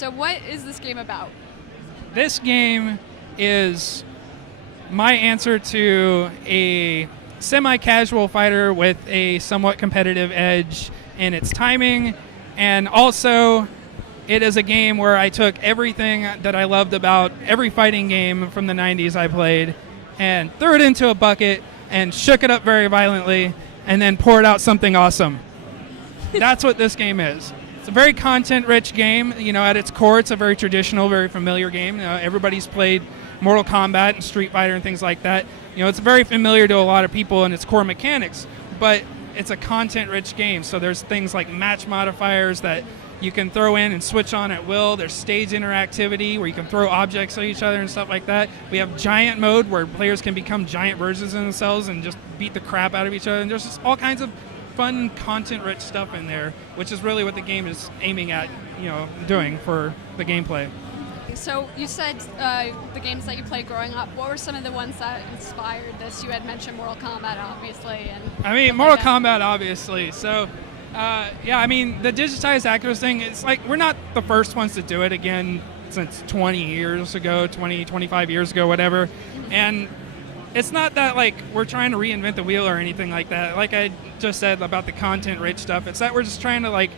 So what is this game about? This game is my answer to a semi-casual fighter with a somewhat competitive edge in its timing, and also it is a game where I took everything that I loved about every fighting game from the 90s I played and threw it into a bucket and shook it up very violently and then poured out something awesome. That's what this game is. It's a very content-rich game. At its core, it's a very traditional, very familiar game. Everybody's played Mortal Kombat and Street Fighter and things like that. It's very familiar to a lot of people in its core mechanics, but it's a content-rich game. So there's things like match modifiers that you can throw in and switch on at will. There's stage interactivity where you can throw objects at each other and stuff like that. We have giant mode where players can become giant versions of themselves and just beat the crap out of each other. And there's just all kinds of fun, content-rich stuff in there, which is really what the game is aiming at, doing for the gameplay. So you said the games that you played growing up. What were some of the ones that inspired this? You had mentioned Mortal Kombat, obviously. Mortal Kombat, obviously. So, the digitized actors thing, it's like we're not the first ones to do it again since 20 years ago, 20, 25 years ago, whatever. And it's not that, like, we're trying to reinvent the wheel or anything like that. Like I just said about the content-rich stuff, it's that we're just trying to, like,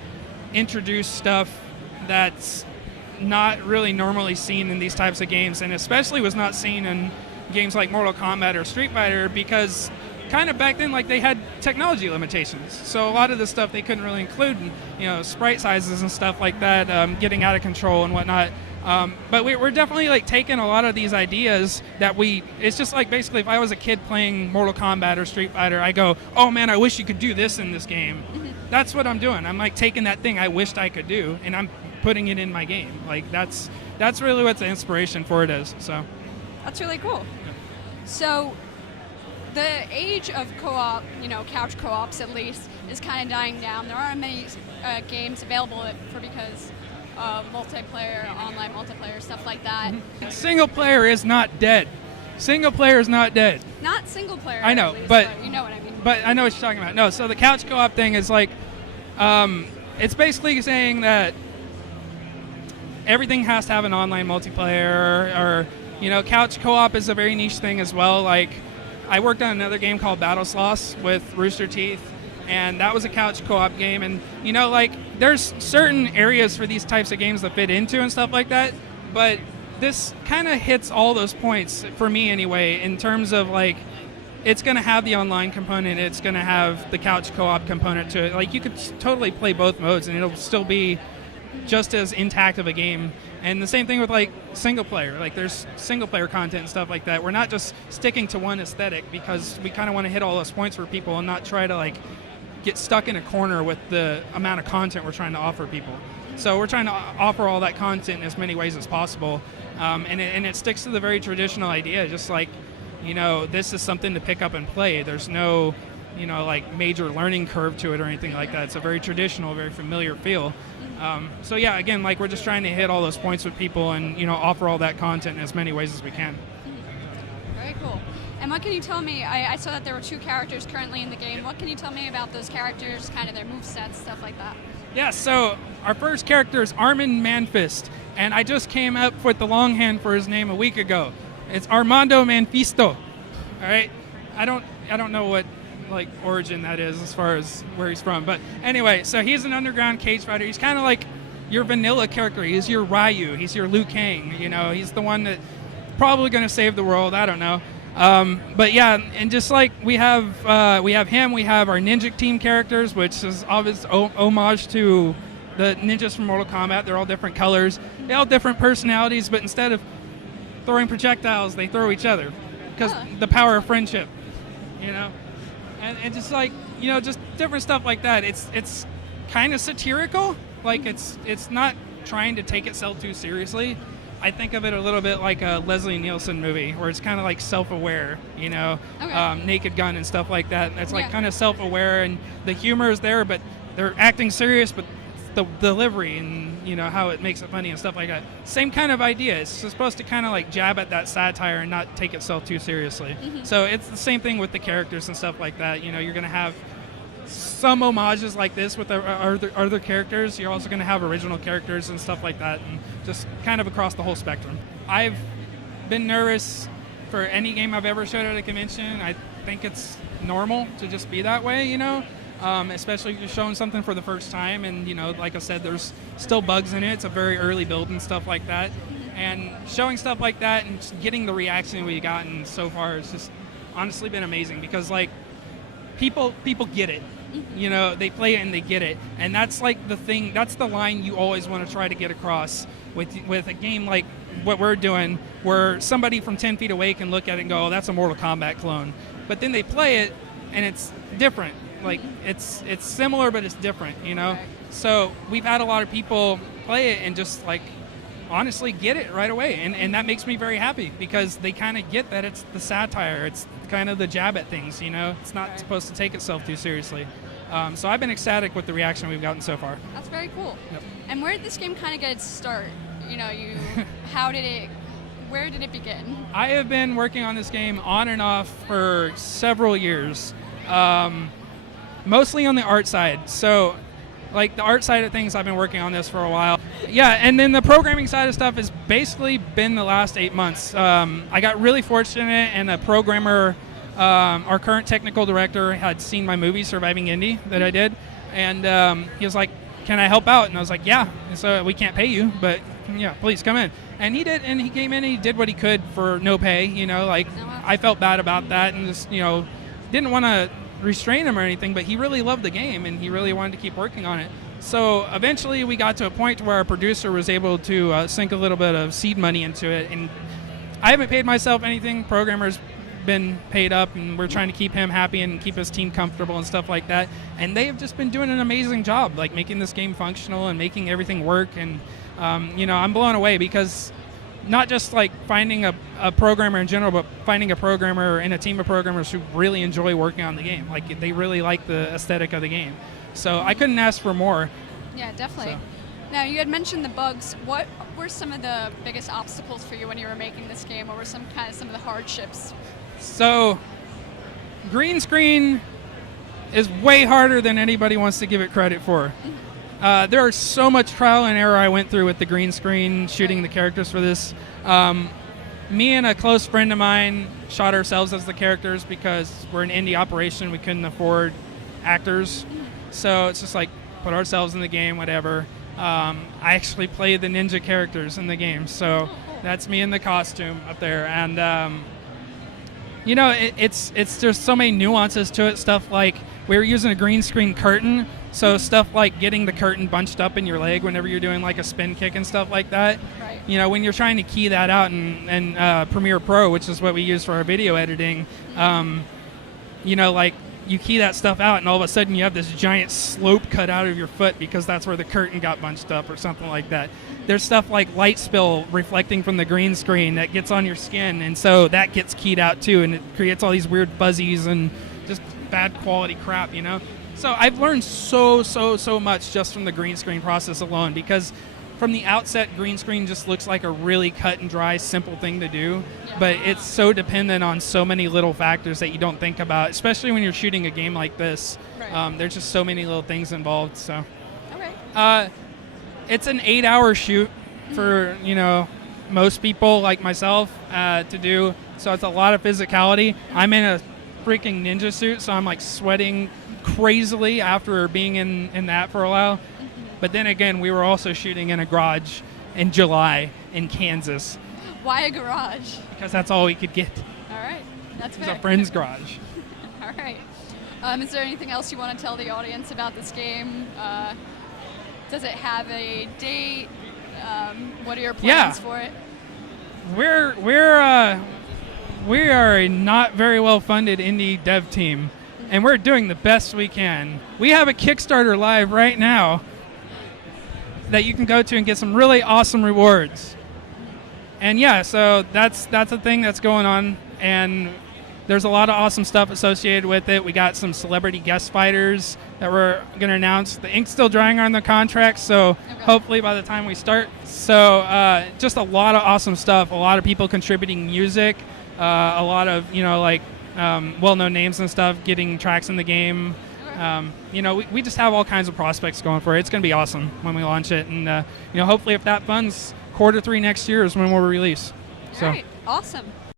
introduce stuff that's not really normally seen in these types of games, and especially was not seen in games like Mortal Kombat or Street Fighter, because kind of back then, like, they had technology limitations. So a lot of the stuff they couldn't really include, sprite sizes and stuff like that, getting out of control and whatnot. But we're definitely, like, taking a lot of these ideas that it's just like, basically, if I was a kid playing Mortal Kombat or Street Fighter, I go, oh man, I wish you could do this in this game. Mm-hmm. That's what I'm doing. I'm, like, taking that thing I wished I could do, and I'm putting it in my game. Like, that's really what the inspiration for it is. So that's really cool. Yeah. So the age of co-op, couch co-ops at least, is kind of dying down. There aren't many games available because multiplayer, online multiplayer, stuff like that. Mm-hmm. Single player is not dead. Single player is not dead. Not single player. I know, least, but you know what I mean. But I know what you're talking about. No, so the couch co-op thing is like, it's basically saying that everything has to have an online multiplayer, or couch co-op is a very niche thing as well. Like, I worked on another game called Battle Sloss with Rooster Teeth, and that was a couch co-op game. And there's certain areas for these types of games that fit into and stuff like that, but this kind of hits all those points for me anyway, in terms of, like, it's going to have the online component, it's going to have the couch co-op component to it. Like, you could totally play both modes and it'll still be just as intact of a game. And the same thing with, like, single player. Like, there's single player content and stuff like that. We're not just sticking to one aesthetic, because we kind of want to hit all those points for people and not try to, like, get stuck in a corner with the amount of content we're trying to offer people. So we're trying to offer all that content in as many ways as possible. And it sticks to the very traditional idea, just like, this is something to pick up and play. There's no, like, major learning curve to it or anything like that. It's a very traditional, very familiar feel. So yeah, again, like, we're just trying to hit all those points with people and, offer all that content in as many ways as we can. Very cool. And what can you tell me? I saw that there were 2 characters currently in the game. What can you tell me about those characters, kind of their movesets, stuff like that? Yeah, so our first character is Armin Manfist, and I just came up with the longhand for his name a week ago. It's Armando Manfisto. All right, I don't know what, like, origin that is as far as where he's from, but anyway, so he's an underground cage fighter. He's kind of like your vanilla character. He's your Ryu. He's your Liu Kang. He's the one that probably going to save the world. I don't know. But yeah, and just like we have him, we have our ninja team characters, which is obvious homage to the ninjas from Mortal Kombat. They're all different colors, they all different personalities, but instead of throwing projectiles, they throw each other, because the power of friendship, and just like, just different stuff like that. It's kind of satirical, like it's not trying to take itself too seriously. I think of it a little bit like a Leslie Nielsen movie, where it's kind of like self-aware, Naked Gun and stuff like that. It's like kind of self-aware, and the humor is there, but they're acting serious, but the delivery and, how it makes it funny and stuff like that. Same kind of idea. It's supposed to kind of like jab at that satire and not take itself too seriously. Mm-hmm. So it's the same thing with the characters and stuff like that. You're going to have some homages like this with other characters. You're also going to have original characters and stuff like that. And just kind of across the whole spectrum. I've been nervous for any game I've ever showed at a convention. I think it's normal to just be that way, especially if you're showing something for the first time. And, like I said, there's still bugs in it. It's a very early build and stuff like that. And showing stuff like that and just getting the reaction we've gotten so far has just honestly been amazing, because, like, people get it. They play it and they get it. And that's, like, the thing, that's the line you always want to try to get across with a game like what we're doing, where somebody from 10 feet away can look at it and go, oh, that's a Mortal Kombat clone. But then they play it and it's different. Like, it's similar, but it's different, Right. So we've had a lot of people play it and just, like, honestly get it right away. And that makes me very happy, because they kind of get that it's the satire. It's kind of the jab at things, It's not supposed to take itself too seriously. So I've been ecstatic with the reaction we've gotten so far. That's very cool. Yep. And where did this game kind of get its start? Where did it begin? I have been working on this game on and off for several years, mostly on the art side. So, like, the art side of things, I've been working on this for a while. Yeah, and then the programming side of stuff has basically been the last 8 months. I got really fortunate, and a programmer, our current technical director, had seen my movie, Surviving Indie, that I did. And he was like, can I help out? And I was like, yeah. And so we can't pay you, but yeah, please come in. And he did, and he came in and he did what he could for no pay, I felt bad about that, and just, didn't want to restrain him or anything, but he really loved the game and he really wanted to keep working on it. So eventually we got to a point where our producer was able to sink a little bit of seed money into it, and I haven't paid myself anything. Programmer's been paid up, and we're trying to keep him happy and keep his team comfortable and stuff like that, and they have just been doing an amazing job, like, making this game functional and making everything work. And I'm blown away, because not just, like, finding a programmer in general, but finding a programmer and a team of programmers who really enjoy working on the game. Like, they really like the aesthetic of the game. So I couldn't ask for more. Yeah, definitely. So. Now, you had mentioned the bugs. What were some of the biggest obstacles for you when you were making this game? What were some of the hardships? So, green screen is way harder than anybody wants to give it credit for. There are so much trial and error I went through with the green screen, shooting the characters for this. Me and a close friend of mine shot ourselves as the characters, because we're an indie operation. We couldn't afford actors. So it's just like, put ourselves in the game, whatever. I actually play the ninja characters in the game. So that's me in the costume up there. And, it's there's so many nuances to it. Stuff like, we were using a green screen curtain. So stuff like getting the curtain bunched up in your leg whenever you're doing, like, a spin kick and stuff like that. Right. When you're trying to key that out in Premiere Pro, which is what we use for our video editing, like, you key that stuff out, and all of a sudden you have this giant slope cut out of your foot because that's where the curtain got bunched up or something like that. There's stuff like light spill reflecting from the green screen that gets on your skin, and so that gets keyed out too, and it creates all these weird fuzzies and just bad quality crap, So I've learned so much just from the green screen process alone, because from the outset, green screen just looks like a really cut and dry, simple thing to do, but it's so dependent on so many little factors that you don't think about, especially when you're shooting a game like this. Right. There's just so many little things involved. So, Okay. It's an 8-hour shoot for most people like myself to do. So it's a lot of physicality. I'm in a freaking ninja suit, so I'm, like, sweating crazily after being in that for a while. But then again, we were also shooting in a garage in July in Kansas. Why a garage? Because that's all we could get. All right. That's It was fair. a friend's garage. All right. Is there anything else you want to tell the audience about this game? Does it have a date? What are your plans for it? We are a not very well funded indie dev team, and we're doing the best we can. We have a Kickstarter live right now that you can go to and get some really awesome rewards. And yeah, so that's a thing that's going on, and there's a lot of awesome stuff associated with it. We got some celebrity guest fighters that we're going to announce. The ink's still drying on the contract, so hopefully by the time we start. So just a lot of awesome stuff, a lot of people contributing music, a lot of, well-known names and stuff getting tracks in the game. We just have all kinds of prospects going for it. It's going to be awesome when we launch it, and hopefully if that funds quarter 3 next year is when we'll release. So. All right, awesome.